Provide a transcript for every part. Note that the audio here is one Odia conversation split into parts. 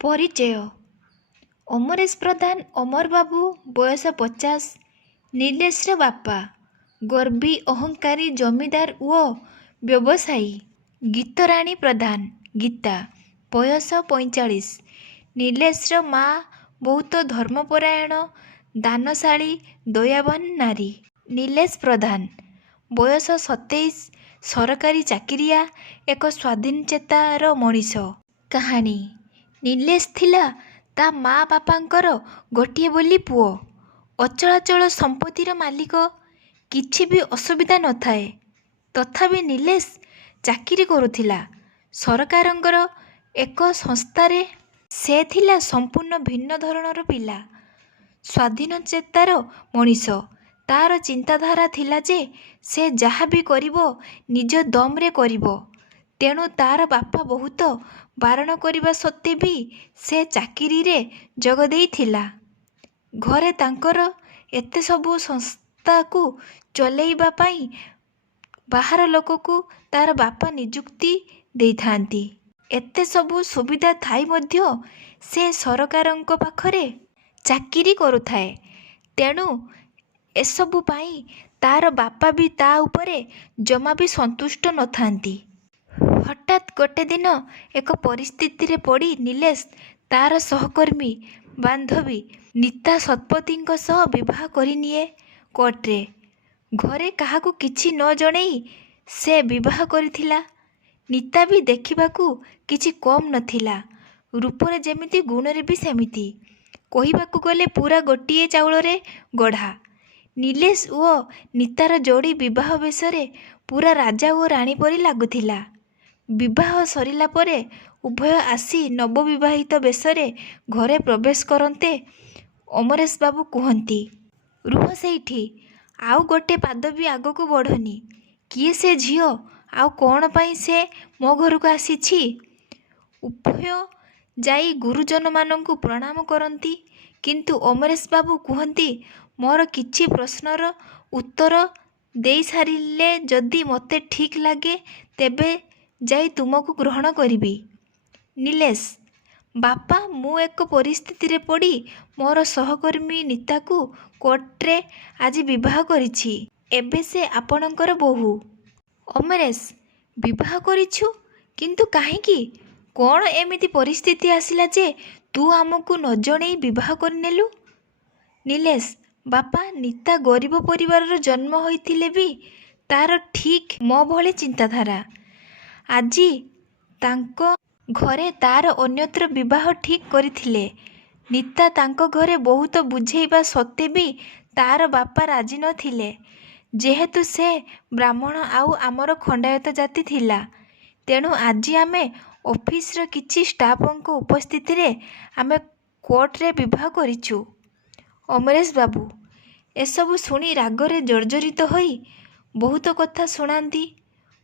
ପରିଚୟ। ଅମରେଶ ପ୍ରଧାନ ଅମର ବାବୁ, ବୟସ 50, ନିଲେଶର ବାପା, ଗର୍ବୀ ଅହଙ୍କାରୀ ଜମିଦାର ଓ ବ୍ୟବସାୟୀ। ଗୀତରାଣୀ ପ୍ରଧାନ, ଗୀତା, ବୟସ 45, ନିଲେଶର ମା ବହୁତ ଧର୍ମପରାୟଣ, ଦାନଶାଳୀ, ଦୟାବାନ ନାରୀ। ନିଲେଶ ପ୍ରଧାନ, ବୟସ 27, ସରକାରୀ ଚାକିରିଆ, ଏକ ସ୍ୱାଧୀନଚେତାର ମଣିଷ। କାହାଣୀ। ନିଲେଶ ଥିଲା ତା ମା ବାପାଙ୍କର ଗୋଟିଏ ବୋଲି ପୁଅ। ଅଚଳାଚଳ ସମ୍ପତ୍ତିର ମାଲିକ। କିଛି ବି ଅସୁବିଧା ନଥାଏ। ତଥାପି ନିଲେଶ ଚାକିରି କରୁଥିଲା ସରକାରଙ୍କର ଏକ ସଂସ୍ଥାରେ। ସେ ଥିଲା ସମ୍ପୂର୍ଣ୍ଣ ଭିନ୍ନ ଧରଣର ପିଲା, ସ୍ୱାଧୀନଚେତାର ମଣିଷ। ତାର ଚିନ୍ତାଧାରା ଥିଲା ଯେ ସେ ଯାହା ବି କରିବ ନିଜ ଦମରେ କରିବ। ତେଣୁ ତାର ବାପା ବହୁତ ବାରଣ କରିବା ସତ୍ତ୍ୱେ ବି ସେ ଚାକିରିରେ ଯୋଗ ଦେଇଥିଲା। ଘରେ ତାଙ୍କର ଏତେ ସବୁ ସଂସ୍ଥାକୁ ଚଲେଇବା ପାଇଁ ବାହାର ଲୋକକୁ ତାର ବାପା ନିଯୁକ୍ତି ଦେଇଥାନ୍ତି। ଏତେ ସବୁ ସୁବିଧା ଥାଇ ମଧ୍ୟ ସେ ସରକାରଙ୍କ ପାଖରେ ଚାକିରି କରୁଥାଏ। ତେଣୁ ଏସବୁ ପାଇଁ ତାର ବାପା ବି ତା ଉପରେ ଜମା ବି ସନ୍ତୁଷ୍ଟ ନଥାନ୍ତି। ହଠାତ୍ ଗୋଟେ ଦିନ ଏକ ପରିସ୍ଥିତିରେ ପଡ଼ି ନିଲେଶ ତାର ସହକର୍ମୀ ବାନ୍ଧବୀ ନୀତା ଶତପଥୀଙ୍କ ସହ ବିବାହ କରିନିଏ କୋର୍ଟରେ। ଘରେ କାହାକୁ କିଛି ନ ଜଣେଇ ସେ ବିବାହ କରିଥିଲା। ନୀତା ବି ଦେଖିବାକୁ କିଛି କମ୍ ନଥିଲା। ରୂପରେ ଯେମିତି, ଗୁଣରେ ବି ସେମିତି। କହିବାକୁ ଗଲେ ପୂରା ଗୋଟିଏ ଚାଉଳରେ ଗଢ଼ା। ନିଲେଶ ଓ ନୀତାର ଯୋଡ଼ି ବିବାହ ବେଶରେ ପୂରା ରାଜା ଓ ରାଣୀ ପରି ଲାଗୁଥିଲା। ବିବାହ ସରିଲା ପରେ ଉଭୟ ଆସି ନବବିବାହିତ ବେଶରେ ଘରେ ପ୍ରବେଶ କରନ୍ତେ ଅମରେଶ ବାବୁ କୁହନ୍ତି, "ରୁହ ସେଇଠି, ଆଉ ଗୋଟେ ପାଦ ବି ଆଗକୁ ବଢ଼ନି। କିଏ ସେ ଝିଅ, ଆଉ କ'ଣ ପାଇଁ ସେ ମୋ ଘରକୁ ଆସିଛି?" ଉଭୟ ଯାଇ ଗୁରୁଜନମାନଙ୍କୁ ପ୍ରଣାମ କରନ୍ତି। କିନ୍ତୁ ଅମରେଶ ବାବୁ କୁହନ୍ତି, "ମୋର କିଛି ପ୍ରଶ୍ନର ଉତ୍ତର ଦେଇସାରିଲେ ଯଦି ମୋତେ ଠିକ୍ ଲାଗେ ତେବେ ଯାଇ ତୁମକୁ ଗ୍ରହଣ କରିବି।" ନିଲେଶ, "ବାପା, ମୁଁ ଏକ ପରିସ୍ଥିତିରେ ପଡ଼ି ମୋର ସହକର୍ମୀ ନୀତାକୁ କୋର୍ଟରେ ଆଜି ବିବାହ କରିଛି। ଏବେ ସେ ଆପଣଙ୍କର ବୋହୂ।" ଅମରେଶ, "ବିବାହ କରିଛୁ? କିନ୍ତୁ କାହିଁକି? କ'ଣ ଏମିତି ପରିସ୍ଥିତି ଆସିଲା ଯେ ତୁ ଆମକୁ ନ ଜଣେଇ ବିବାହ କରିନେଲୁ?" ନିଲେଶ, "ବାପା, ନୀତା ଗରିବ ପରିବାରରେ ଜନ୍ମ ହୋଇଥିଲେ ବି ତାର ଠିକ୍ ମୋ ଭଳି ଚିନ୍ତାଧାରା। ଆଜି ତାଙ୍କ ଘରେ ତାର ଅନ୍ୟତ୍ର ବିବାହ ଠିକ୍ କରିଥିଲେ। ନୀତା ତାଙ୍କ ଘରେ ବହୁତ ବୁଝେଇବା ସତ୍ତ୍ୱେ ବି ତାର ବାପା ରାଜି ନଥିଲେ। ଯେହେତୁ ସେ ବ୍ରାହ୍ମଣ ଆଉ ଆମର ଖଣ୍ଡାୟତ ଜାତି ଥିଲା, ତେଣୁ ଆଜି ଆମେ ଅଫିସର କିଛି ଷ୍ଟାଫଙ୍କ ଉପସ୍ଥିତିରେ ଆମେ କୋର୍ଟରେ ବିବାହ କରିଛୁ।" ଅମରେଶ ବାବୁ ଏସବୁ ଶୁଣି ରାଗରେ ଜର୍ଜରିତ ହୋଇ ବହୁତ କଥା ଶୁଣାନ୍ତି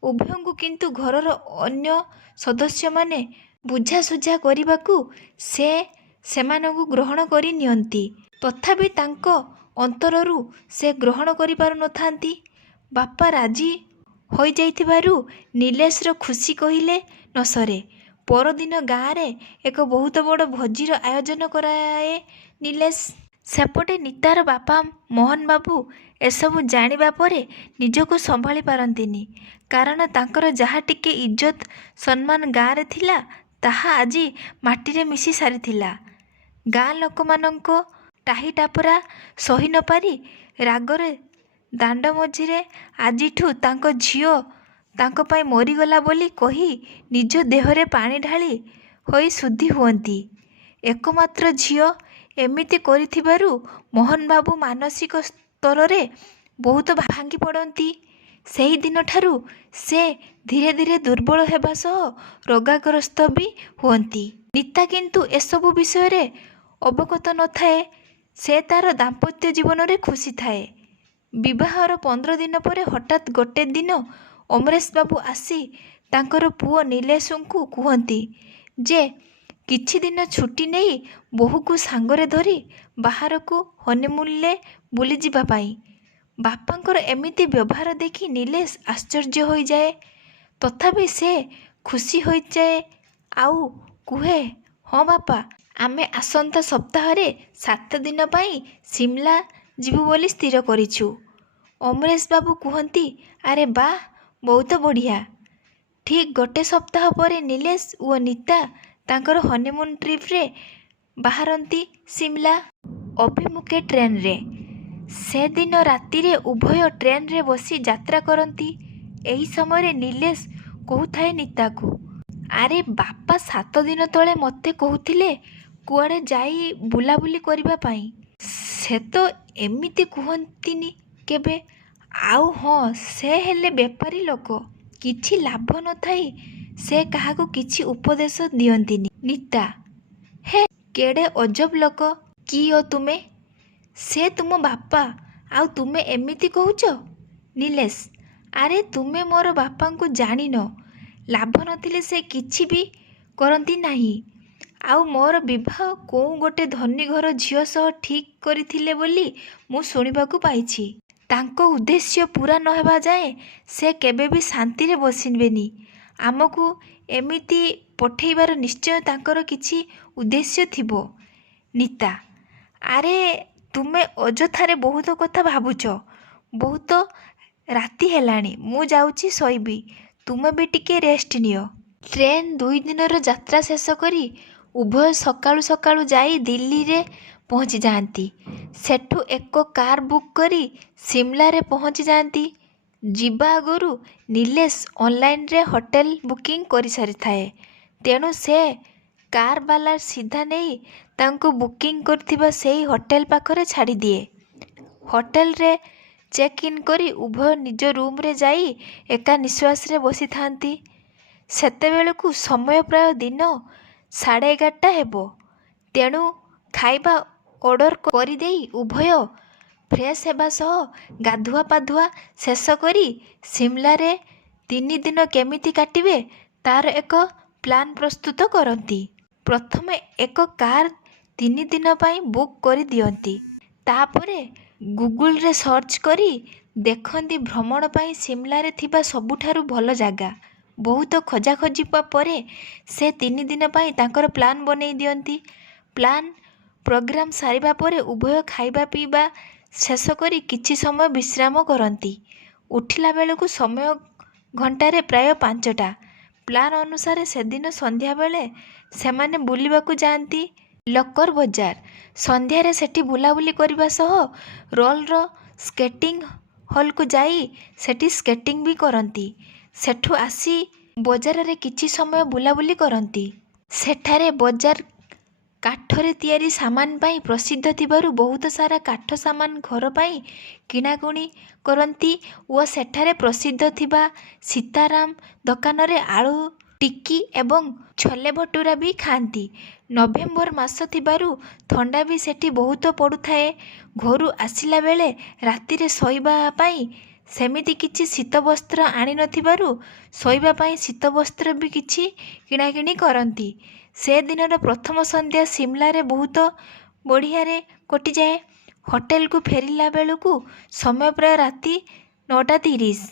ଉଭୟଙ୍କୁ। କିନ୍ତୁ ଘରର ଅନ୍ୟ ସଦସ୍ୟମାନେ ବୁଝାସୁଝା କରିବାକୁ ସେ ସେମାନଙ୍କୁ ଗ୍ରହଣ କରି ନିଅନ୍ତି। ତଥାପି ତାଙ୍କ ଅନ୍ତରରୁ ସେ ଗ୍ରହଣ କରିପାରୁ ନଥାନ୍ତି। ବାପା ରାଜି ହୋଇଯାଇଥିବାରୁ ନିଲେଶର ଖୁସି କହିଲେ ନ ସରେ। ପରଦିନ ଗାଁରେ ଏକ ବହୁତ ବଡ଼ ଭୋଜିର ଆୟୋଜନ କରାଏ ନିଲେଶ। ସେପଟେ ନୀତାର ବାପା ମୋହନ ବାବୁ ଏସବୁ ଜାଣିବା ପରେ ନିଜକୁ ସମ୍ଭାଳି ପାରନ୍ତିନି। କାରଣ ତାଙ୍କର ଯାହା ଟିକେ ଇଜ୍ଜତ ସମ୍ମାନ ଗାଁରେ ଥିଲା ତାହା ଆଜି ମାଟିରେ ମିଶି ସାରିଥିଲା। ଗାଁ ଲୋକମାନଙ୍କ ଟାହିଟାପରା ସହି ନପାରି ରାଗରେ ଦାଣ୍ଡ ମଝିରେ ଆଜିଠୁ ତାଙ୍କ ଝିଅ ତାଙ୍କ ପାଇଁ ମରିଗଲା ବୋଲି କହି ନିଜ ଦେହରେ ପାଣି ଢାଳି ହୋଇ ଶୁଦ୍ଧି ହୁଅନ୍ତି। ଏକମାତ୍ର ଝିଅ ଏମିତି କରିଥିବାରୁ ମୋହନ ବାବୁ ମାନସିକ ସ୍ତରରେ ବହୁତ ଭାଙ୍ଗି ପଡ଼ନ୍ତି। ସେହିଦିନଠାରୁ ସେ ଧୀରେ ଧୀରେ ଦୁର୍ବଳ ହେବା ସହ ରୋଗାଗ୍ରସ୍ତ ବି ହୁଅନ୍ତି। ନୀତା କିନ୍ତୁ ଏସବୁ ବିଷୟରେ ଅବଗତ ନଥାଏ। ସେ ତାର ଦାମ୍ପତ୍ୟ ଜୀବନରେ ଖୁସି ଥାଏ। ବିବାହର 15 ଦିନ ପରେ ହଠାତ୍ ଗୋଟେ ଦିନ ଅମରେଶ ବାବୁ ଆସି ତାଙ୍କର ପୁଅ ନିଲେଶଙ୍କୁ କୁହନ୍ତି ଯେ କିଛି ଦିନ ଛୁଟି ନେଇ ବୋହୂକୁ ସାଙ୍ଗରେ ଧରି ବାହାରକୁ ହନିମୁନରେ ବୁଲିଯିବା ପାଇଁ। ବାପାଙ୍କର ଏମିତି ବ୍ୟବହାର ଦେଖି ନିଲେଶ ଆଶ୍ଚର୍ଯ୍ୟ ହୋଇଯାଏ। ତଥାପି ସେ ଖୁସି ହୋଇଯାଏ ଆଉ କୁହେ, ହଁ ବାପା, ଆମେ ଆସନ୍ତା ସପ୍ତାହରେ 7 ଦିନ ପାଇଁ ସିମଲା ଯିବୁ ବୋଲି ସ୍ଥିର କରିଛୁ। ଅମରେଶ ବାବୁ କୁହନ୍ତି, ଆରେ ବାଃ, ବହୁତ ବଢ଼ିଆ। ଠିକ୍ ଗୋଟେ ସପ୍ତାହ ପରେ ନିଲେଶ ଓ ନିତା ତାଙ୍କର ହନିମୁନ୍ ଟ୍ରିପ୍ରେ ବାହାରନ୍ତି ସିମଲା ଅଭିମୁଖେ ଟ୍ରେନ୍ରେ। ସେଦିନ ରାତିରେ ଉଭୟ ଟ୍ରେନ୍ରେ ବସି ଯାତ୍ରା କରନ୍ତି। ଏହି ସମୟରେ ନିଲେଶ କହୁଥାଏ ନିତାକୁ, ଆରେ ବାପା 7 ଦିନ ତଳେ ମୋତେ କହୁଥିଲେ କୁଆଡ଼େ ଯାଇ ବୁଲାବୁଲି କରିବା ପାଇଁ। ସେ ତ ଏମିତି କୁହନ୍ତିନି କେବେ। ଆଉ ହଁ, ସେ ହେଲେ ବେପାରୀ ଲୋକ, କିଛି ଲାଭ ନଥାଇ ସେ କାହାକୁ କିଛି ଉପଦେଶ ଦିଅନ୍ତିନି। ନିତା, ହେ କେଡ଼େ ଅଜବ ଲୋକ। କିଓ ତୁମେ? ସେ ତୁମ ବାପା, ଆଉ ତୁମେ ଏମିତି କହୁଛ? ନିଲେଶ, ଆରେ ତୁମେ ମୋର ବାପାଙ୍କୁ ଜାଣିନ। ଲାଭ ନଥିଲେ ସେ କିଛି ବି କରନ୍ତି ନାହିଁ। ଆଉ ମୋର ବିବାହ କୋଉ ଗୋଟେ ଧନୀ ଘର ଝିଅ ସହ ଠିକ୍ କରିଥିଲେ ବୋଲି ମୁଁ ଶୁଣିବାକୁ ପାଇଛି। ତାଙ୍କ ଉଦ୍ଦେଶ୍ୟ ପୂରା ନ ହେବା ଯାଏଁ ସେ କେବେ ବି ଶାନ୍ତିରେ ବସିବେନି। ଆମକୁ ଏମିତି ପଠେଇବାର ନିଶ୍ଚୟ ତାଙ୍କର କିଛି ଉଦ୍ଦେଶ୍ୟ ଥିବ। ନିତା, ଆରେ ତୁମେ ଅଯଥାରେ ବହୁତ କଥା ଭାବୁଛ। ବହୁତ ରାତି ହେଲାଣି, ମୁଁ ଯାଉଛି ଶୋଇବି। ତୁମେ ବି ଟିକେ ରେଷ୍ଟ ନିଅ। ଟ୍ରେନ୍ 2 ଦିନର ଯାତ୍ରା ଶେଷ କରି ଉଭୟ ସକାଳୁ ସକାଳୁ ଯାଇ ଦିଲ୍ଲୀରେ ପହଞ୍ଚି ଯାଆନ୍ତି। ସେଠୁ ଏକ କାର୍ ବୁକ୍ କରି ସିମଲାରେ ପହଞ୍ଚି ଯାଆନ୍ତି। ଯିବା ଆଗରୁ ନିଲେଶ ଅନଲାଇନ୍ରେ ହୋଟେଲ ବୁକିଂ କରିସାରିଥାଏ। ତେଣୁ ସେ କାର୍ବାଲା ସିଧା ନେଇ ତାଙ୍କୁ ବୁକିଂ କରିଥିବା ସେହି ହୋଟେଲ ପାଖରେ ଛାଡ଼ିଦିଏ। ହୋଟେଲରେ ଚେକ୍ ଇନ୍ କରି ଉଭୟ ନିଜ ରୁମ୍ରେ ଯାଇ ଏକା ନିଶ୍ୱାସରେ ବସିଥାନ୍ତି। ସେତେବେଳକୁ ସମୟ ପ୍ରାୟ ଦିନ 11:30 ହେବ। ତେଣୁ ଖାଇବା ଅର୍ଡ଼ର କରିଦେଇ ଉଭୟ ଫ୍ରେଶ୍ ହେବା ସହ ଗାଧୁଆ ପାଧୁଆ ଶେଷ କରି ସିମଲାରେ 3 ଦିନ କେମିତି କାଟିବେ ତାର ଏକ ପ୍ଲାନ୍ ପ୍ରସ୍ତୁତ କରନ୍ତି। ପ୍ରଥମେ ଏକ କାର୍ 3 ଦିନ ପାଇଁ ବୁକ୍ କରିଦିଅନ୍ତି। ତାପରେ ଗୁଗୁଲରେ ସର୍ଚ୍ଚ କରି ଦେଖନ୍ତି ଭ୍ରମଣ ପାଇଁ ସିମଲାରେ ଥିବା ସବୁଠାରୁ ଭଲ ଜାଗା। ବହୁତ ଖୋଜାଖୋଜି ପରେ ସେ 3 ଦିନ ପାଇଁ ତାଙ୍କର ପ୍ଲାନ୍ ବନେଇ ଦିଅନ୍ତି। ପ୍ଲାନ୍ ପ୍ରୋଗ୍ରାମ ସାରିବା ପରେ ଉଭୟ ଖାଇବା ପିଇବା ଶେଷ କରି କିଛି ସମୟ ବିଶ୍ରାମ କରନ୍ତି। ଉଠିଲା ବେଳକୁ ସମୟ ଘଣ୍ଟାରେ ପ୍ରାୟ 5ଟା। ପ୍ଲାନ୍ ଅନୁସାରେ ସେଦିନ ସନ୍ଧ୍ୟାବେଳେ ସେମାନେ ବୁଲିବାକୁ ଯାଆନ୍ତି ଲକ୍କର ବଜାର। ସନ୍ଧ୍ୟାରେ ସେଠି ବୁଲାବୁଲି କରିବା ସହ ରୋଲର ସ୍କେଟିଂ ହଲ୍କୁ ଯାଇ ସେଠି ସ୍କେଟିଂ ବି କରନ୍ତି। ସେଠୁ ଆସି ବଜାରରେ କିଛି ସମୟ ବୁଲାବୁଲି କରନ୍ତି। ସେଠାରେ ବଜାର କାଠରେ ତିଆରି ସାମାନ ପାଇଁ ପ୍ରସିଦ୍ଧ ଥିବାରୁ ବହୁତ ସାରା କାଠ ସାମାନ ଘର ପାଇଁ କିଣାକୁଣି କରନ୍ତି ଓ ସେଠାରେ ପ୍ରସିଦ୍ଧ ଥିବା ସୀତାରାମ ଦୋକାନରେ ଆଳୁ ଟିକି ଏବଂ ଛୋଲେ ଭଟୁରା ବି ଖାଆନ୍ତି। ନଭେମ୍ବର ମାସ ଥିବାରୁ ଥଣ୍ଡା ବି ସେଠି ବହୁତ ପଡ଼ୁଥାଏ। ଘରୁ ଆସିଲା ବେଳେ ରାତିରେ ଶୋଇବା ପାଇଁ ସେମିତି କିଛି ଶୀତବସ୍ତ୍ର ଆଣିନଥିବାରୁ ଶୋଇବା ପାଇଁ ଶୀତବସ୍ତ୍ର ବି କିଛି କିଣାକିଣି କରନ୍ତି। ସେଦିନର ପ୍ରଥମ ସନ୍ଧ୍ୟା ସିମଲାରେ ବହୁତ ବଢ଼ିଆରେ କଟିଯାଏ। ହୋଟେଲକୁ ଫେରିଲା ବେଳକୁ ସମୟ ପ୍ରାୟ ରାତି 9:30।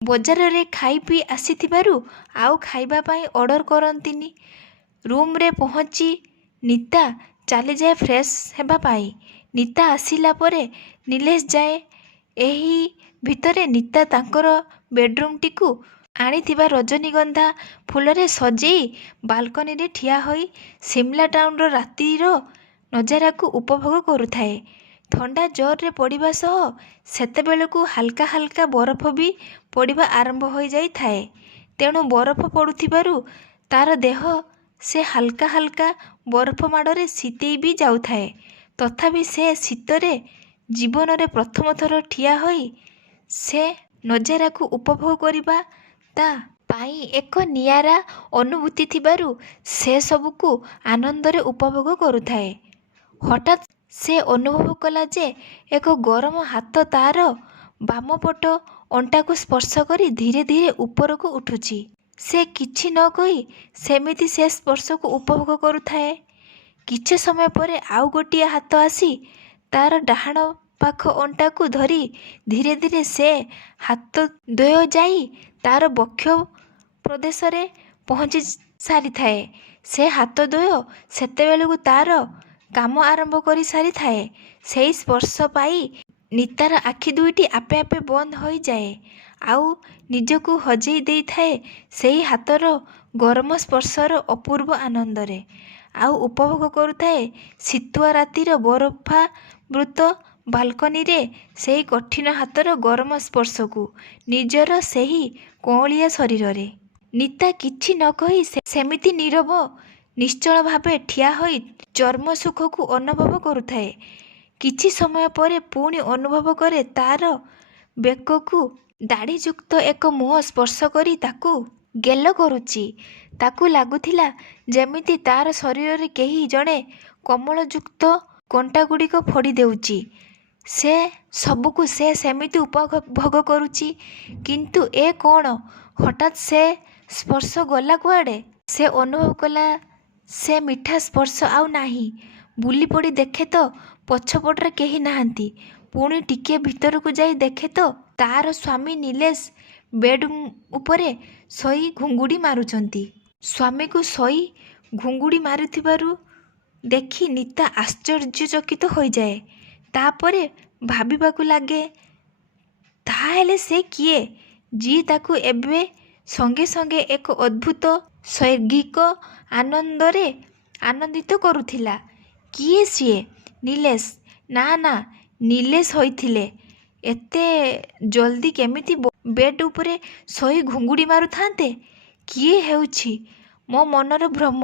ବଜାରରେ ଖାଇ ପିଇ ଆସିଥିବାରୁ ଆଉ ଖାଇବା ପାଇଁ ଅର୍ଡ଼ର କରନ୍ତିନି। ରୁମ୍ରେ ପହଞ୍ଚି ନିତା ଚାଲିଯାଏ ଫ୍ରେଶ୍ ହେବା ପାଇଁ। ନିତା ଆସିଲା ପରେ ନିଲେଶ ଯାଏ। ଏହି ଭିତରେ ନିତା ତାଙ୍କର ବେଡ୍ରୁମ୍ଟିକୁ ଆଣିଥିବା ରଜନୀଗନ୍ଧା ଫୁଲରେ ସଜେଇ ବାଲକନିରେ ଠିଆ ହୋଇ ସିମଲା ଟାଉନର ରାତିର ନଜାରାକୁ ଉପଭୋଗ କରୁଥାଏ। ଥଣ୍ଡା ଜୋରରେ ପଡ଼ିବା ସହ ସେତେବେଳକୁ ହାଲକା ହାଲକା ବରଫ ବି ପଡ଼ିବା ଆରମ୍ଭ ହୋଇଯାଇଥାଏ। ତେଣୁ ବରଫ ପଡ଼ୁଥିବାରୁ ତାର ଦେହ ସେ ହାଲକା ହାଲକା ବରଫ ମାଡ଼ରେ ଶୀତେଇ ବି ଯାଉଥାଏ। ତଥାପି ସେ ଶୀତରେ ଜୀବନରେ ପ୍ରଥମ ଥର ଠିଆ ହୋଇ ସେ ନଜାରାକୁ ଉପଭୋଗ କରିବା ତା ପାଇଁ ଏକ ନିଆରା ଅନୁଭୂତି ଥିବାରୁ ସେ ସବୁକୁ ଆନନ୍ଦରେ ଉପଭୋଗ କରୁଥାଏ। ହଠାତ୍ ସେ ଅନୁଭବ କଲା ଯେ ଏକ ଗରମ ହାତ ତାର ବାମପଟ ଅଣ୍ଟାକୁ ସ୍ପର୍ଶ କରି ଧୀରେ ଧୀରେ ଉପରକୁ ଉଠୁଛି। ସେ କିଛି ନ କହି ସେମିତି ସେ ସ୍ପର୍ଶକୁ ଉପଭୋଗ କରୁଥାଏ। କିଛି ସମୟ ପରେ ଆଉ ଗୋଟିଏ ହାତ ଆସି ତାର ଡାହାଣ ପାଖ ଅଣ୍ଟାକୁ ଧରି ଧୀରେ ଧୀରେ ସେ ହାତ ଦ୍ୱୟ ଯାଇ ତାର ବକ୍ଷ ପ୍ରଦେଶରେ ପହଞ୍ଚି ସାରିଥାଏ। ସେ ହାତ ଦ୍ୱୟ ସେତେବେଳକୁ ତାର କାମ ଆରମ୍ଭ କରି ସାରିଥାଏ। ସେଇ ସ୍ପର୍ଶ ପାଇ ନିତାର ଆଖି ଦୁଇଟି ଆପେ ଆପେ ବନ୍ଦ ହୋଇଯାଏ ଆଉ ନିଜକୁ ହଜେଇ ଦେଇଥାଏ ସେଇ ହାତର ଗରମ ସ୍ପର୍ଶର ଅପୂର୍ବ ଆନନ୍ଦରେ। ଆଉ ଉପଭୋଗ କରୁଥାଏ ଶୀତୁଆ ରାତିର ବରଫାବୃତ ବାଲକୋନିରେ ସେଇ କଠିନ ହାତର ଗରମ ସ୍ପର୍ଶକୁ ନିଜର ସେହି କଅଁଳିଆ ଶରୀରରେ। ନିତା କିଛି ନ କହି ସେମିତି ନୀରବ ନିଶ୍ଚଳ ଭାବେ ଠିଆ ହୋଇ ଚର୍ମ ସୁଖକୁ ଅନୁଭବ କରୁଥାଏ। କିଛି ସମୟ ପରେ ପୁଣି ଅନୁଭବ କରେ ତାର ବେକକୁ ଦାଢ଼ିଯୁକ୍ତ ଏକ ମୁହଁ ସ୍ପର୍ଶ କରି ତାକୁ ଗେଲ କରୁଛି। ତାକୁ ଲାଗୁଥିଲା ଯେମିତି ତାର ଶରୀରରେ କେହି ଜଣେ କମଳଯୁକ୍ତ କଣ୍ଟାଗୁଡ଼ିକ ଫୋଡ଼ି ଦେଉଛି। ସେ ସବୁକୁ ସେ ସେମିତି ଉପଭୋଗ କରୁଛି। କିନ୍ତୁ ଏ କ'ଣ? ହଠାତ୍ ସେ ସ୍ପର୍ଶ ଗଲା କୁଆଡ଼େ? ସେ ଅନୁଭବ କଲା ସେ ମିଠା ସ୍ପର୍ଶ ଆଉ ନାହିଁ। ବୁଲି ପଡ଼ି ଦେଖେ ତ ପଛପଟରେ କେହି ନାହାନ୍ତି। ପୁଣି ଟିକିଏ ଭିତରକୁ ଯାଇ ଦେଖେ ତ ତାର ସ୍ୱାମୀ ନିଲେଶ ବେଡ୍ ଉପରେ ଶୋଇ ଘୁଙ୍ଗୁଡ଼ି ମାରୁଛନ୍ତି। ସ୍ୱାମୀକୁ ଶୋଇ ଘୁଙ୍ଗୁଡ଼ି ମାରୁଥିବାରୁ ଦେଖି ନିତା ଆଶ୍ଚର୍ଯ୍ୟଚକିତ ହୋଇଯାଏ। ତାପରେ ଭାବିବାକୁ ଲାଗେ, ତାହାହେଲେ ସେ କିଏ, ଯିଏ ତାକୁ ଏବେ ସଙ୍ଗେ ସଙ୍ଗେ ଏକ ଅଦ୍ଭୁତ ଶୈର୍ଗିକ ଆନନ୍ଦରେ ଆନନ୍ଦିତ କରୁଥିଲା? କିଏ ସିଏ? ନିଲେଶ? ନା ନା, ନିଲେଶ ହୋଇଥିଲେ ଏତେ ଜଲ୍ଦି କେମିତି ବେଡ୍ ଉପରେ ଶୋଇ ଘୁଙ୍ଗୁଡ଼ି ମାରୁଥାନ୍ତେ? କିଏ ହେଉଛି ମୋ ମନର ଭ୍ରମ?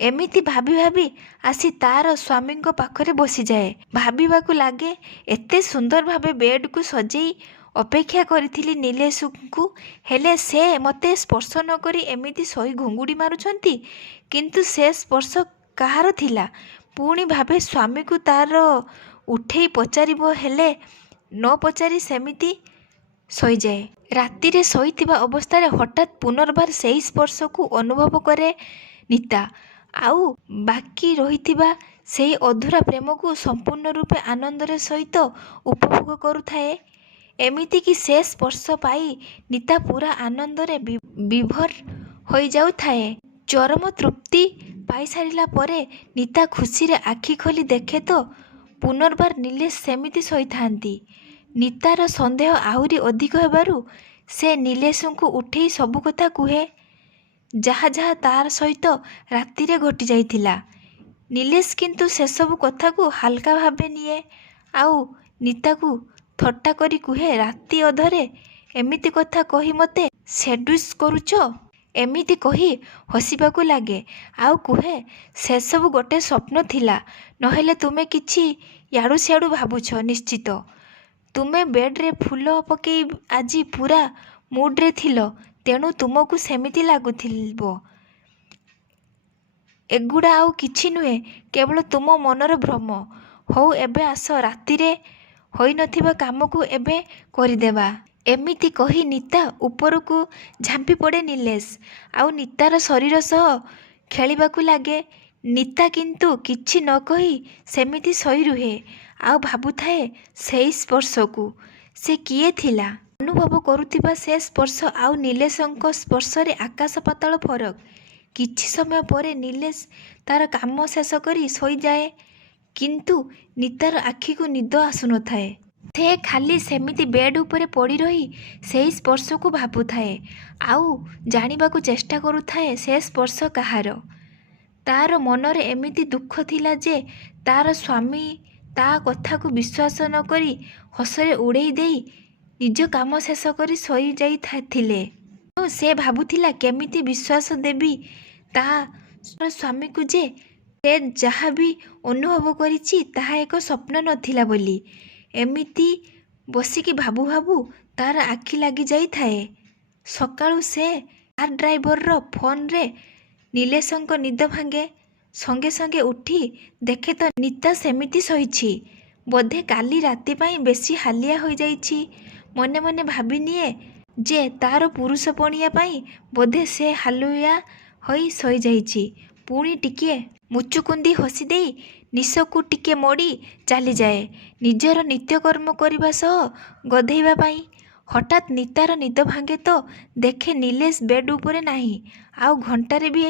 ଏମିତି ଭାବି ଭାବି ଆସି ତାର ସ୍ୱାମୀଙ୍କ ପାଖରେ ବସିଯାଏ। ଭାବିବାକୁ ଲାଗେ, ଏତେ ସୁନ୍ଦର ଭାବେ ବେଡ୍କୁ ସଜେଇ ଅପେକ୍ଷା କରିଥିଲି ନିଲେଶଙ୍କୁ, ହେଲେ ସେ ମୋତେ ସ୍ପର୍ଶ ନ କରି ଏମିତି ଶୋଇ ଘୁଙ୍ଗୁଡ଼ି ମାରୁଛନ୍ତି। କିନ୍ତୁ ସେ ସ୍ପର୍ଶ କାହାର ଥିଲା? ପୁଣି ଭାବେ ସ୍ୱାମୀକୁ ତାର ଉଠେଇ ପଚାରିବ, ହେଲେ ନ ପଚାରି ସେମିତି ଶୋଇଯାଏ। ରାତିରେ ଶୋଇଥିବା ଅବସ୍ଥାରେ ହଠାତ୍ ପୁନର୍ବାର ସେହି ସ୍ପର୍ଶକୁ ଅନୁଭବ କରେ ନିତା। ଆଉ ବାକି ରହିଥିବା ସେହି ଅଧୁରା ପ୍ରେମକୁ ସମ୍ପୂର୍ଣ୍ଣ ରୂପେ ଆନନ୍ଦର ସହିତ ଉପଭୋଗ କରୁଥାଏ। ଏମିତିକି ସେ ସ୍ପର୍ଶ ପାଇ ନିତା ପୂରା ଆନନ୍ଦରେ ବିଭୋର ହୋଇଯାଉଥାଏ। ଚରମ ତୃପ୍ତି ପାଇସାରିଲା ପରେ ନିତା ଖୁସିରେ ଆଖି ଖୋଲି ଦେଖେ ତ ପୁନର୍ବାର ନିଲେଶ ସେମିତି ଶୋଇଥାନ୍ତି। ନିତାର ସନ୍ଦେହ ଆହୁରି ଅଧିକ ହେବାରୁ ସେ ନିଲେଶଙ୍କୁ ଉଠେଇ ସବୁ କଥା କୁହେ, ଯାହା ଯାହା ତାର ସହିତ ରାତିରେ ଘଟିଯାଇଥିଲା। ନିଲେଶ କିନ୍ତୁ ସେସବୁ କଥାକୁ ହାଲକା ଭାବେ ନିଏ ଆଉ ନିତାକୁ ଥଟ୍ଟା କରି କୁହେ, ରାତି ଅଧରେ ଏମିତି କଥା କହି ମୋତେ ସେଡ୍ୟୁସ୍ କରୁଛ? ଏମିତି କହି ହସିବାକୁ ଲାଗେ ଆଉ କୁହେ, ସେସବୁ ଗୋଟେ ସ୍ୱପ୍ନ ଥିଲା, ନହେଲେ ତୁମେ କିଛି ୟାଡୁ ସିଆଡ଼ୁ ଭାବୁଛ ନିଶ୍ଚିତ। ତୁମେ ବେଡ୍ରେ ଫୁଲ ପକେଇ ଆଜି ପୂରା ମୁଡ୍ରେ ଥିଲ, ତେଣୁ ତୁମକୁ ସେମିତି ଲାଗୁଥିବ। ଏଗୁଡ଼ା ଆଉ କିଛି ନୁହେଁ, କେବଳ ତୁମ ମନର ଭ୍ରମ। ହଉ ଏବେ ଆସ, ରାତିରେ ହୋଇନଥିବା କାମକୁ ଏବେ କରିଦେବା। ଏମିତି କହି ନିତା ଉପରକୁ ଝାମ୍ପି ପଡ଼େ ନିଲେଶ ଆଉ ନିତାର ଶରୀର ସହ ଖେଳିବାକୁ ଲାଗେ। ନିତା କିନ୍ତୁ କିଛି ନ କହି ସେମିତି ଶୋଇ ରୁହେ ଆଉ ଭାବୁଥାଏ ସେଇ ସ୍ପର୍ଶକୁ। ସେ କିଏ ଥିଲା? ଅନୁଭବ କରୁଥିବା ସେ ସ୍ପର୍ଶ ଆଉ ନିଲେଶଙ୍କ ସ୍ପର୍ଶରେ ଆକାଶ ପାତାଳ ଫରକ। କିଛି ସମୟ ପରେ ନିଲେଶ ତାର କାମ ଶେଷ କରି ଶୋଇଯାଏ। କିନ୍ତୁ ନିତାର ଆଖିକୁ ନିଦ ଆସୁନଥାଏ। ସେ ଖାଲି ସେମିତି ବେଡ୍ ଉପରେ ପଡ଼ି ରହି ସେଇ ସ୍ପର୍ଶକୁ ଭାବୁଥାଏ ଆଉ ଜାଣିବାକୁ ଚେଷ୍ଟା କରୁଥାଏ ସେ ସ୍ପର୍ଶ କାହାର। ତାର ମନରେ ଏମିତି ଦୁଃଖ ଥିଲା ଯେ ତାର ସ୍ୱାମୀ ତା କଥାକୁ ବିଶ୍ୱାସ ନ କରି ହସରେ ଉଡ଼େଇ ଦେଇ ନିଜ କାମ ଶେଷ କରି ଶୋଇଯାଇଥିଲେ। ତେଣୁ ସେ ଭାବୁଥିଲା, କେମିତି ବିଶ୍ୱାସ ଦେବି ତାର ସ୍ୱାମୀକୁ ଯେ ସେ ଯାହା ବି ଅନୁଭବ କରିଛି ତାହା ଏକ ସ୍ୱପ୍ନ ନଥିଲା ବୋଲି। ଏମିତି ବସିକି ଭାବୁ ଭାବୁ ତାର ଆଖି ଲାଗିଯାଇଥାଏ। ସକାଳୁ ସେ କାର୍ ଡ୍ରାଇଭରର ଫୋନ୍ରେ ନିଲେଶଙ୍କ ନିଦ ଭାଙ୍ଗେ। ସଙ୍ଗେ ସଙ୍ଗେ ଉଠି ଦେଖେ ତ ନିତା ସେମିତି ଶୋଇଛି। ବୋଧେ କାଲି ରାତି ପାଇଁ ବେଶୀ ହାଲିଆ ହୋଇଯାଇଛି। ମନେ ମନେ ଭାବିନିଏ ଯେ ତାର ପୁରୁଷ ପଣିଆ ପାଇଁ ବୋଧେ ସେ ହାଲୁଆ ହୋଇ ଶୋଇଯାଇଛି। ପୁଣି ଟିକିଏ ମୁଚୁକୁନ୍ଦି ହସିଦେଇ ନିଶକୁ ଟିକେ ମୋଡ଼ି ଚାଲିଯାଏ ନିଜର ନିତ୍ୟକର୍ମ କରିବା ସହ ଗାଧୋଇବା ପାଇଁ। ହଠାତ୍ ନିତାର ନିଦ ଭାଙ୍ଗେ ତ ଦେଖେ ନିଲେଶ ବେଡ୍ ଉପରେ ନାହିଁ। ଆଉ ଘଣ୍ଟାରେ ବି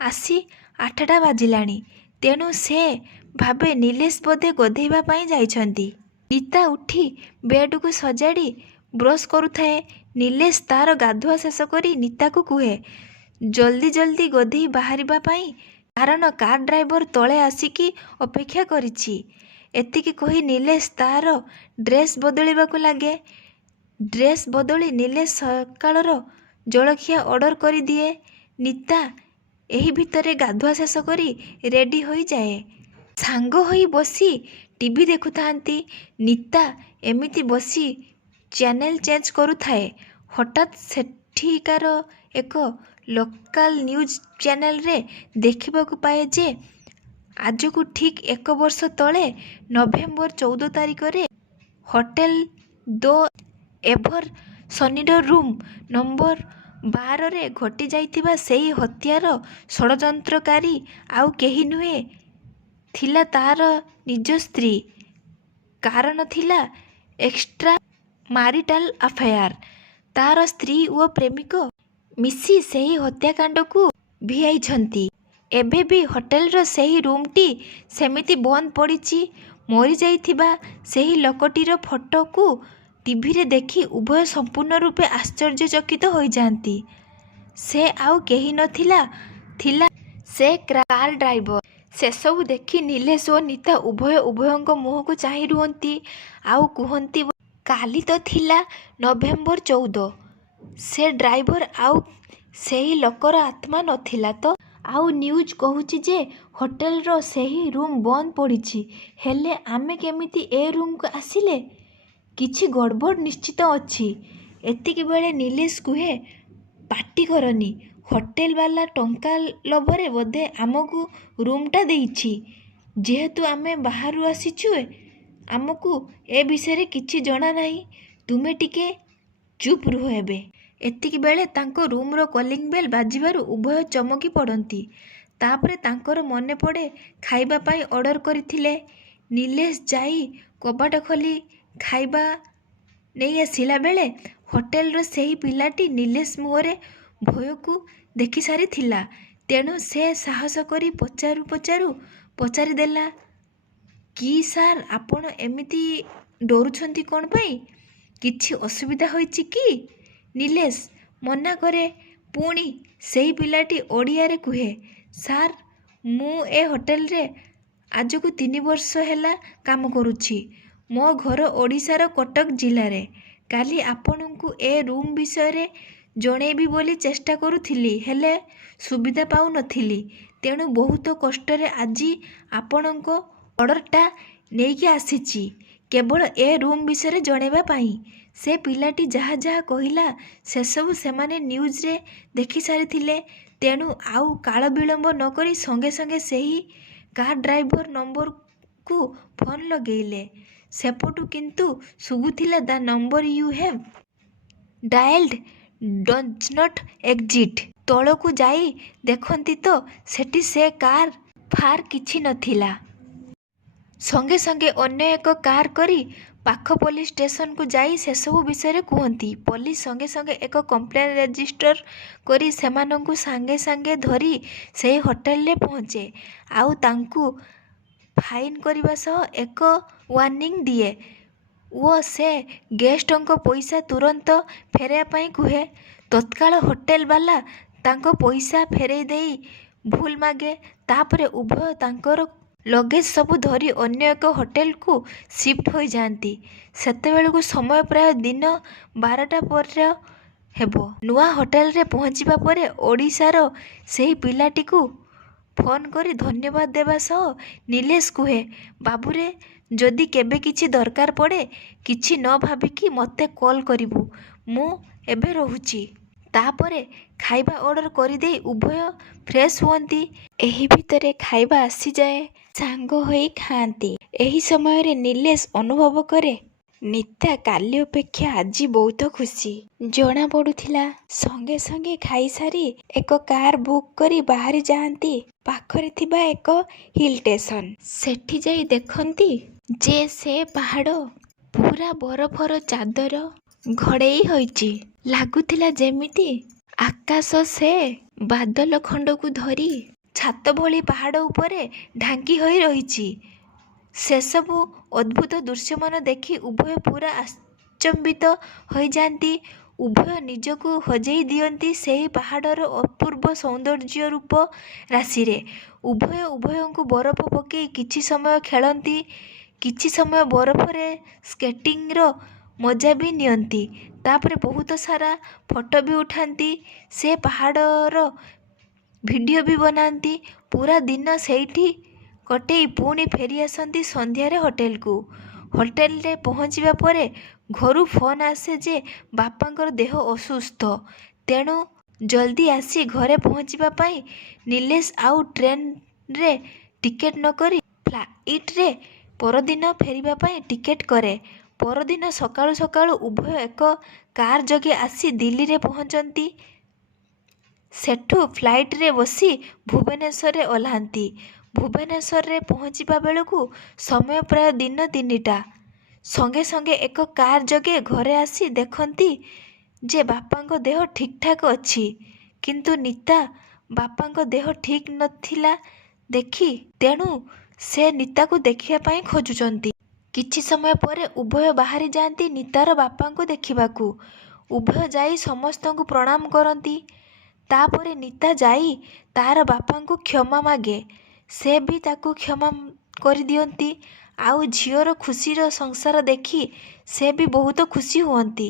ଆସି 8ଟା ବାଜିଲାଣି। ତେଣୁ ସେ ଭାବେ ନିଲେଶ ବୋଧେ ଗାଧୋଇବା ପାଇଁ ଯାଇଛନ୍ତି। ନିତା ଉଠି ବେଡ୍କୁ ସଜାଡ଼ି ବ୍ରସ୍ କରୁଥାଏ। ନିଲେଶ ତାର ଗାଧୁଆ ଶେଷ କରି ନିତାକୁ କୁହେ, ଜଲ୍ଦି ଜଲ୍ଦି ଗାଧୋଇ ବାହାରିବା ପାଇଁ, କାରଣ କାର୍ ଡ୍ରାଇଭର ତଳେ ଆସିକି ଅପେକ୍ଷା କରିଛି। ଏତିକି କହି ନିଲେଶ ତାର ଡ୍ରେସ୍ ବଦଳିବାକୁ ଲାଗେ। ଡ୍ରେସ୍ ବଦଳି ନିଲେଶ ସକାଳର ଜଳଖିଆ ଅର୍ଡ଼ର କରିଦିଏ। ନିତା ଏହି ଭିତରେ ଗାଧୁଆ ଶେଷ କରି ରେଡି ହୋଇଯାଏ। ସାଙ୍ଗ ହୋଇ ବସି ଟିଭି ଦେଖୁଥାନ୍ତି। ନିତା ଏମିତି ବସି ଚ୍ୟାନେଲ ଚେଞ୍ଜ କରୁଥାଏ। ହଠାତ୍ ସେଠିକାର ଏକ ଲୋକାଲ ନ୍ୟୁଜ୍ ଚ୍ୟାନେଲରେ ଦେଖିବାକୁ ପାଏ ଯେ ଆଜକୁ ଠିକ୍ 1 ବର୍ଷ ତଳେ ନଭେମ୍ବର 14 ତାରିଖରେ ହୋଟେଲ ଦୋ ଏଭର ସନିର ରୁମ୍ ନମ୍ବର 12ରେ ଘଟିଯାଇଥିବା ସେହି ହତ୍ୟାର ଷଡ଼ଯନ୍ତ୍ରକାରୀ ଆଉ କେହି ନୁହେଁ, ଥିଲା ତାର ନିଜ ସ୍ତ୍ରୀ। କାରଣ ଥିଲା ଏକ୍ସଟ୍ରା ମାରିଟାଲ ଆଫେୟାର। ତାର ସ୍ତ୍ରୀ ଓ ପ୍ରେମିକ ମିଶି ସେହି ହତ୍ୟାକାଣ୍ଡକୁ ଭିଆଇଛନ୍ତି। ଏବେ ବି ହୋଟେଲର ସେହି ରୁମ୍ଟି ସେମିତି ବନ୍ଦ ପଡ଼ିଛି। ମରିଯାଇଥିବା ସେହି ଲୋକଟିର ଫଟୋକୁ ଟିଭିରେ ଦେଖି ଉଭୟ ସମ୍ପୂର୍ଣ୍ଣ ରୂପେ ଆଶ୍ଚର୍ଯ୍ୟଚକିତ ହୋଇଯାନ୍ତି। ସେ ଆଉ କେହି ନଥିଲା, ଥିଲା ସେ କାର୍ ଡ୍ରାଇଭର। ସେସବୁ ଦେଖି ନିଲେଶ ଓ ନିତା ଉଭୟଙ୍କ ମୁହଁକୁ ଚାହିଁ ରୁହନ୍ତି। ଆଉ କୁହନ୍ତି, କାଲି ତ ଥିଲା ନଭେମ୍ବର 14। ସେ ଡ୍ରାଇଭର ଆଉ ସେହି ଲୋକର ଆତ୍ମା ନଥିଲା ତ? ଆଉ ନ୍ୟୁଜ୍ କହୁଛି ଯେ ହୋଟେଲର ସେହି ରୁମ୍ ବନ୍ଦ ପଡ଼ିଛି। ହେଲେ ଆମେ କେମିତି ଏ ରୁମ୍କୁ ଆସିଲେ? କିଛି ଗଡ଼ବଡ଼ ନିଶ୍ଚିତ ଅଛି। ଏତିକିବେଳେ ନିଲେଶ କୁହେ, ପାଟି କରନି। ହୋଟେଲବାଲା ଟଙ୍କା ଲୋଭରେ ବୋଧେ ଆମକୁ ରୁମ୍ଟା ଦେଇଛି। ଯେହେତୁ ଆମେ ବାହାରୁ ଆସିଛୁ, ଆମକୁ ଏ ବିଷୟରେ କିଛି ଜଣା ନାହିଁ। ତୁମେ ଟିକେ ଚୁପ୍ ରୁହ ଏବେ। ଏତିକିବେଳେ ତାଙ୍କ ରୁମ୍ର କଲିଂ ବେଲ୍ ବାଜିବାରୁ ଉଭୟ ଚମକି ପଡ଼ନ୍ତି। ତାପରେ ତାଙ୍କର ମନେ ପଡ଼େ ଖାଇବା ପାଇଁ ଅର୍ଡ଼ର କରିଥିଲେ। ନିଲେଶ ଯାଇ କବାଟ ଖୋଲି ଖାଇବା ନେଇ ଆସିଲା ବେଳେ ହୋଟେଲର ସେହି ପିଲାଟି ନିଲେଶ ମୁହଁରେ ଭୟକୁ ଦେଖିସାରିଥିଲା। ତେଣୁ ସେ ସାହସ କରି ପଚାରିଦେଲା, କି ସାର୍, ଆପଣ ଏମିତି ଡରୁଛନ୍ତି କ'ଣ ପାଇଁ? କିଛି ଅସୁବିଧା ହୋଇଛି କି? ନିଲେଶ ମନା କରେ। ପୁଣି ସେହି ପିଲାଟି ଓଡ଼ିଆରେ କୁହେ, ସାର୍, ମୁଁ ଏ ହୋଟେଲରେ ଆଜକୁ 3 ବର୍ଷ ହେଲା କାମ କରୁଛି। ମୋ ଘର ଓଡ଼ିଶାର କଟକ ଜିଲ୍ଲାରେ। କାଲି ଆପଣଙ୍କୁ ଏ ରୁମ୍ ବିଷୟରେ ଜଣେଇବି ବୋଲି ଚେଷ୍ଟା କରୁଥିଲି, ହେଲେ ସୁବିଧା ପାଉନଥିଲି। ତେଣୁ ବହୁତ କଷ୍ଟରେ ଆଜି ଆପଣଙ୍କ ଅର୍ଡ଼ରଟା ନେଇକି ଆସିଛି, କେବଳ ଏ ରୁମ୍ ବିଷୟରେ ଜଣେଇବା ପାଇଁ। ସେ ପିଲାଟି ଯାହା ଯାହା କହିଲା ସେସବୁ ସେମାନେ ନ୍ୟୁଜ୍ରେ ଦେଖିସାରିଥିଲେ। ତେଣୁ ଆଉ କାଳ ବିଳମ୍ବ ନକରି ସଙ୍ଗେ ସଙ୍ଗେ ସେହି କାର୍ ଡ୍ରାଇଭର ନମ୍ବରକୁ ଫୋନ୍ ଲଗେଇଲେ। ସେପଟୁ କିନ୍ତୁ ଶୁଭୁଥିଲା, the number you have dialled does not exist. ତଳକୁ ଯାଇ ଦେଖନ୍ତି ତ ସେଠି ସେ କାର୍ ଫାର୍ କିଛି ନଥିଲା। ସଙ୍ଗେ ସଙ୍ଗେ ଅନ୍ୟ ଏକ କାର୍ କରି ପାଖ ପୋଲିସ ଷ୍ଟେସନକୁ ଯାଇ ସେସବୁ ବିଷୟରେ କୁହନ୍ତି। ପୋଲିସ ସଙ୍ଗେ ସଙ୍ଗେ ଏକ କମ୍ପ୍ଲେନ୍ ରେଜିଷ୍ଟର କରି ସେମାନଙ୍କୁ ସାଙ୍ଗେ ସାଙ୍ଗେ ଧରି ସେହି ହୋଟେଲରେ ପହଞ୍ଚେ। ଆଉ ତାଙ୍କୁ ଫାଇନ୍ କରିବା ସହ ଏକ ୱାର୍ଣ୍ଣିଂ ଦିଏ ଓ ସେ ଗେଷ୍ଟଙ୍କ ପଇସା ତୁରନ୍ତ ଫେରାଇବା ପାଇଁ କୁହେ। ତତ୍କାଳ ହୋଟେଲବାଲା ତାଙ୍କ ପଇସା ଫେରାଇ ଦେଇ ଭୁଲ ମାଗେ। ତାପରେ ଉଭୟ ତାଙ୍କର ଲଗେଜ ସବୁ ଧରି ଅନ୍ୟ ଏକ ହୋଟେଲକୁ ସିଫ୍ଟ ହୋଇଯାନ୍ତି। ସେତେବେଳକୁ ସମୟ ପ୍ରାୟ ଦିନ 12ଟା ପରେ ହେବ। ନୂଆ ହୋଟେଲରେ ପହଞ୍ଚିବା ପରେ ଓଡ଼ିଶାର ସେହି ପିଲାଟିକୁ ଫୋନ୍ କରି ଧନ୍ୟବାଦ ଦେବା ସହ ନିଲେଶ କୁହେ, ବାବୁରେ, ଯଦି କେବେ କିଛି ଦରକାର ପଡ଼େ କିଛି ନ ଭାବିକି ମୋତେ କଲ୍ କରିବୁ। ମୁଁ ଏବେ ରହୁଛି। ତାପରେ ଖାଇବା ଅର୍ଡ଼ର କରିଦେଇ ଉଭୟ ଫ୍ରେଶ୍ ହୁଅନ୍ତି। ଏହି ଭିତରେ ଖାଇବା ଆସିଯାଏ। ସାଙ୍ଗ ହୋଇ ଖାଆନ୍ତି। ଏହି ସମୟରେ ନିଲେଶ ଅନୁଭବ କରେ, ନିତା କାଲି ଅପେକ୍ଷା ଆଜି ବହୁତ ଖୁସି ଜଣାପଡ଼ୁଥିଲା। ସଙ୍ଗେ ସଙ୍ଗେ ଖାଇସାରି ଏକ କାର୍ ବୁକ୍ କରି ବାହାରି ଯାଆନ୍ତି ପାଖରେ ଥିବା ଏକ ହିଲ୍ ଷ୍ଟେସନ। ସେଠି ଯାଇ ଦେଖନ୍ତି ଯେ ସେ ପାହାଡ଼ ପୂରା ବରଫର ଚାଦର ଘୋଡ଼େଇ ହୋଇଛି। ଲାଗୁଥିଲା ଯେମିତି ଆକାଶ ସେ ବାଦଲ ଖଣ୍ଡକୁ ଧରି ଛାତ ଭଳି ପାହାଡ଼ ଉପରେ ଢାଙ୍କି ହୋଇ ରହିଛି। ସେସବୁ ଅଦ୍ଭୁତ ଦୃଶ୍ୟମାନ ଦେଖି ଉଭୟ ପୂରା ଆଚମ୍ବିତ ହୋଇଯାଆନ୍ତି। ଉଭୟ ନିଜକୁ ହଜେଇ ଦିଅନ୍ତି ସେହି ପାହାଡ଼ର ଅପୂର୍ବ ସୌନ୍ଦର୍ଯ୍ୟ ରୂପ ରାଶିରେ। ଉଭୟ ଉଭୟଙ୍କୁ ବରଫ ପକାଇ କିଛି ସମୟ ଖେଳନ୍ତି। କିଛି ସମୟ ବରଫରେ ସ୍କେଟିଂର ମଜା ବି ନିଅନ୍ତି। ତାପରେ ବହୁତ ସାରା ଫଟୋ ବି ଉଠାନ୍ତି। ସେ ପାହାଡ଼ର ଭିଡ଼ିଓ ବି ବନାନ୍ତି। ପୂରା ଦିନ ସେଇଠି କଟେଇ ପୁଣି ଫେରି ଆସନ୍ତି ସନ୍ଧ୍ୟାରେ ହୋଟେଲକୁ। ହୋଟେଲରେ ପହଞ୍ଚିବା ପରେ ଘରୁ ଫୋନ୍ ଆସେ ଯେ ବାପାଙ୍କର ଦେହ ଅସୁସ୍ଥ। ତେଣୁ ଜଲ୍ଦି ଆସି ଘରେ ପହଞ୍ଚିବା ପାଇଁ ନିଲେଶ ଆଉ ଟ୍ରେନ୍ରେ ଟିକେଟ୍ ନ କରି ଫ୍ଲାଇଟ୍ରେ ପରଦିନ ଫେରିବା ପାଇଁ ଟିକେଟ୍ କରେ। ପରଦିନ ସକାଳୁ ସକାଳୁ ଉଭୟ ଏକ କାର୍ ଯୋଗେ ଆସି ଦିଲ୍ଲୀରେ ପହଞ୍ଚନ୍ତି। ସେଠୁ ଫ୍ଲାଇଟ୍ରେ ବସି ଭୁବନେଶ୍ୱରରେ ଓହ୍ଲାନ୍ତି। ଭୁବନେଶ୍ୱରରେ ପହଞ୍ଚିବା ବେଳକୁ ସମୟ ପ୍ରାୟ ଦିନ 3ଟା। ସଙ୍ଗେ ସଙ୍ଗେ ଏକ କାର୍ ଯୋଗେ ଘରେ ଆସି ଦେଖନ୍ତି ଯେ ବାପାଙ୍କ ଦେହ ଠିକ୍ ଠାକ୍ ଅଛି। କିନ୍ତୁ ନୀତା ବାପାଙ୍କ ଦେହ ଠିକ୍ ନଥିଲା ଦେଖି, ତେଣୁ ସେ ନୀତାକୁ ଦେଖିବା ପାଇଁ ଖୋଜୁଛନ୍ତି। କିଛି ସମୟ ପରେ ଉଭୟ ବାହାରି ଯାଆନ୍ତି ନୀତାର ବାପାଙ୍କୁ ଦେଖିବାକୁ। ଉଭୟ ଯାଇ ସମସ୍ତଙ୍କୁ ପ୍ରଣାମ କରନ୍ତି। ତାପରେ ନୀତା ଯାଇ ତାର ବାପାଙ୍କୁ କ୍ଷମା ମାଗେ। ସେ ବି ତାକୁ କ୍ଷମା କରିଦିଅନ୍ତି। ଆଉ ଝିଅର ଖୁସିର ସଂସାର ଦେଖି ସେ ବି ବହୁତ ଖୁସି ହୁଅନ୍ତି।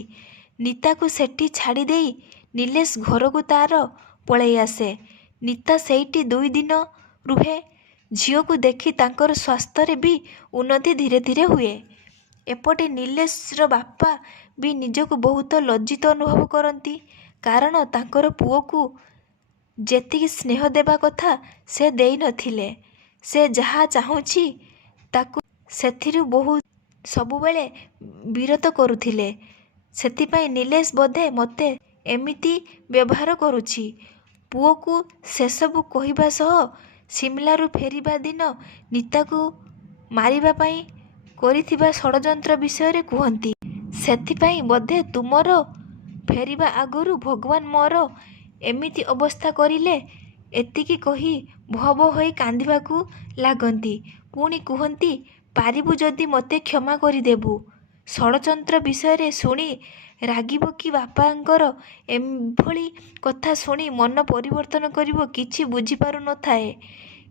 ନୀତାକୁ ସେଠି ଛାଡ଼ିଦେଇ ନିଲେଶ ଘରକୁ ତାର ପଳେଇ ଆସେ। ନୀତା ସେଇଠି 2 ଦିନ ରୁହେ। ଝିଅକୁ ଦେଖି ତାଙ୍କର ସ୍ୱାସ୍ଥ୍ୟରେ ବି ଉନ୍ନତି ଧୀରେ ଧୀରେ ହୁଏ। ଏପଟେ ନିଲେଶର ବାପା ବି ନିଜକୁ ବହୁତ ଲଜ୍ଜିତ ଅନୁଭବ କରନ୍ତି। କାରଣ ତାଙ୍କର ପୁଅକୁ ଯେତିକି ସ୍ନେହ ଦେବା କଥା ସେ ଦେଇନଥିଲେ। ସେ ଯାହା ଚାହୁଁଛି ତାକୁ ସେଥିରୁ ବହୁତ ସବୁବେଳେ ବିରତ କରୁଥିଲେ। ସେଥିପାଇଁ ନିଲେଶ ବୋଧେ ମୋତେ ଏମିତି ବ୍ୟବହାର କରୁଛି। ପୁଅକୁ ସେସବୁ କହିବା ସହ ସିମଲାରୁ ଫେରିବା ଦିନ ନୀତାକୁ ମାରିବା ପାଇଁ କରିଥିବା ଷଡ଼ଯନ୍ତ୍ର ବିଷୟରେ କୁହନ୍ତି। ସେଥିପାଇଁ ବୋଧେ ତୁମର ଫେରିବା ଆଗରୁ ଭଗବାନ ମୋର ଏମିତି ଅବସ୍ଥା କରିଲେ। ଏତିକି କହି ଭୋ ଭୋ ହୋଇ କାନ୍ଦିବାକୁ ଲାଗନ୍ତି। ପୁଣି କୁହନ୍ତି, ପାରିବୁ ଯଦି ମୋତେ କ୍ଷମା କରିଦେବୁ। ଷଡ଼ଯନ୍ତ୍ର ବିଷୟରେ ଶୁଣି ରାଗିବ କି ବାପାଙ୍କର ଏଭଳି କଥା ଶୁଣି ମନ ପରିବର୍ତ୍ତନ କରିବ କିଛି ବୁଝିପାରୁ ନଥାଏ।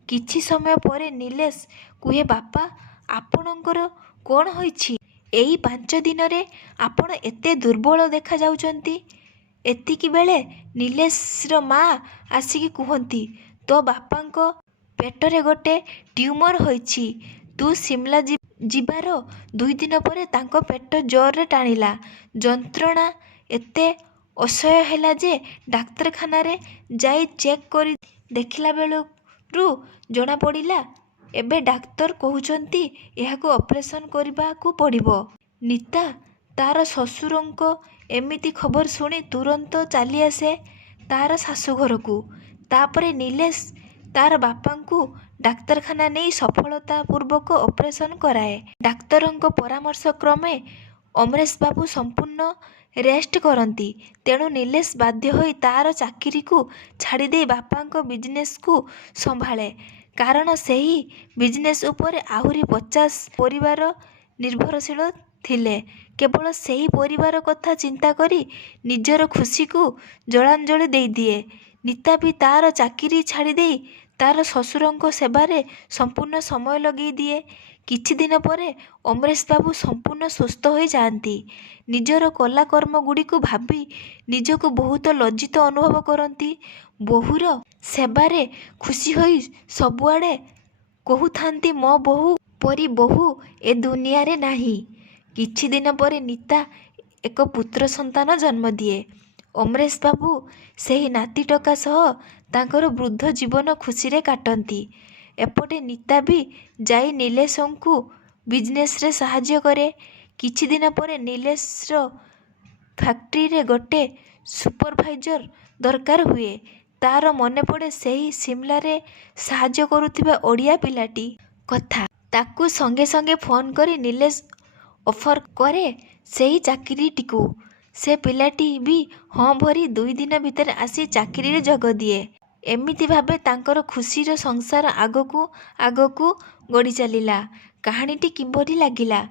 କିଛି ସମୟ ପରେ ନିଲେଶ କୁହେ, ବାପା ଆପଣଙ୍କର କ'ଣ ହୋଇଛି? ଏଇ 5 ଦିନରେ ଆପଣ ଏତେ ଦୁର୍ବଳ ଦେଖାଯାଉଛନ୍ତି। ଏତିକିବେଳେ ନିଲେଶର ମା ଆସିକି କୁହନ୍ତି, ତୋ ବାପାଙ୍କ ପେଟରେ ଗୋଟେ ଟ୍ୟୁମର ହୋଇଛି। ତୁ ସିମଲା ଯିବାର 2 ଦିନ ପରେ ତାଙ୍କ ପେଟ ଜୋରରେ ଟାଣିଲା। ଯନ୍ତ୍ରଣା ଏତେ ଅସହ୍ୟ ହେଲା ଯେ ଡାକ୍ତରଖାନାରେ ଯାଇ ଚେକ୍ କରି ଦେଖିଲା ବେଳରୁ ଜଣାପଡ଼ିଲା, ଏବେ ଡାକ୍ତର କହୁଛନ୍ତି ଏହାକୁ ଅପରେସନ୍ କରିବାକୁ ପଡ଼ିବ। ନୀତା ତାର ଶ୍ୱଶୁରଙ୍କ ଏମିତି ଖବର ଶୁଣି ତୁରନ୍ତ ଚାଲିଆସେ ତାର ଶାଶୁଘରକୁ। ତାପରେ ନିଲେଶ ତାର ବାପାଙ୍କୁ ଡାକ୍ତରଖାନା ନେଇ ସଫଳତାପୂର୍ବକ ଅପରେସନ୍ କରାଏ। ଡାକ୍ତରଙ୍କ ପରାମର୍ଶ କ୍ରମେ ଅମରେଶବାବୁ ସମ୍ପୂର୍ଣ୍ଣ ରେଷ୍ଟ କରନ୍ତି। ତେଣୁ ନିଲେଶ ବାଧ୍ୟ ହୋଇ ତାର ଚାକିରିକୁ ଛାଡ଼ିଦେଇ ବାପାଙ୍କ ବିଜନେସ୍କୁ ସମ୍ଭାଳେ। କାରଣ ସେହି ବିଜନେସ୍ ଉପରେ ଆହୁରି 50 ପରିବାର ନିର୍ଭରଶୀଳ ଥିଲେ। କେବଳ ସେହି ପରିବାର କଥା ଚିନ୍ତା କରି ନିଜର ଖୁସିକୁ ଜଳାଞ୍ଜଳି ଦେଇଦିଏ। ନୀତା ବି ତାର ଚାକିରି ଛାଡ଼ିଦେଇ ତାର ଶ୍ୱଶୁରଙ୍କ ସେବାରେ ସମ୍ପୂର୍ଣ୍ଣ ସମୟ ଲଗେଇ ଦିଏ। କିଛି ଦିନ ପରେ ଅମରେଶବାବୁ ସମ୍ପୂର୍ଣ୍ଣ ସୁସ୍ଥ ହୋଇଯାଆନ୍ତି। ନିଜର କଲା କର୍ମଗୁଡ଼ିକୁ ଭାବି ନିଜକୁ ବହୁତ ଲଜ୍ଜିତ ଅନୁଭବ କରନ୍ତି। ବୋହୂର ସେବାରେ ଖୁସି ହୋଇ ସବୁଆଡ଼େ କହୁଥାନ୍ତି, ମୋ ବୋହୂ ପରି ବୋହୂ ଏ ଦୁନିଆରେ ନାହିଁ। କିଛି ଦିନ ପରେ ନୀତା ଏକ ପୁତ୍ର ସନ୍ତାନ ଜନ୍ମ ଦିଏ। ଅମରେଶବାବୁ ସେହି ନାତିଟୋକା ସହ ତାଙ୍କର ବୃଦ୍ଧ ଜୀବନ ଖୁସିରେ କାଟନ୍ତି। ଏପଟେ ନୀତା ବି ଯାଇ ନିଲେଶଙ୍କୁ ବିଜନେସ୍ରେ ସାହାଯ୍ୟ କରେ। କିଛି ଦିନ ପରେ ନିଲେଶର ଫ୍ୟାକ୍ଟ୍ରିରେ ଗୋଟେ ସୁପରଭାଇଜର ଦରକାର ହୁଏ। ତାର ମନେପଡ଼େ ସେହି ସିମଲାରେ ସାହାଯ୍ୟ କରୁଥିବା ଓଡ଼ିଆ ପିଲାଟି କଥା। ତାକୁ ସଙ୍ଗେ ସଙ୍ଗେ ଫୋନ୍ କରି ନିଲେଶ ଅଫର କରେ ସେହି ଚାକିରିଟିକୁ। ସେ ପିଲାଟି ବି ହଁ ଭରି 2 ଦିନ ଭିତରେ ଆସି ଚାକିରିରେ ଯୋଗ ଦିଏ। ଏମିତି ଭାବେ ତାଙ୍କର ଖୁସିର ସଂସାର ଆଗକୁ ଆଗକୁ ଗଡ଼ି ଚାଲିଲା। କାହାଣୀଟି କିପରି ଲାଗିଲା?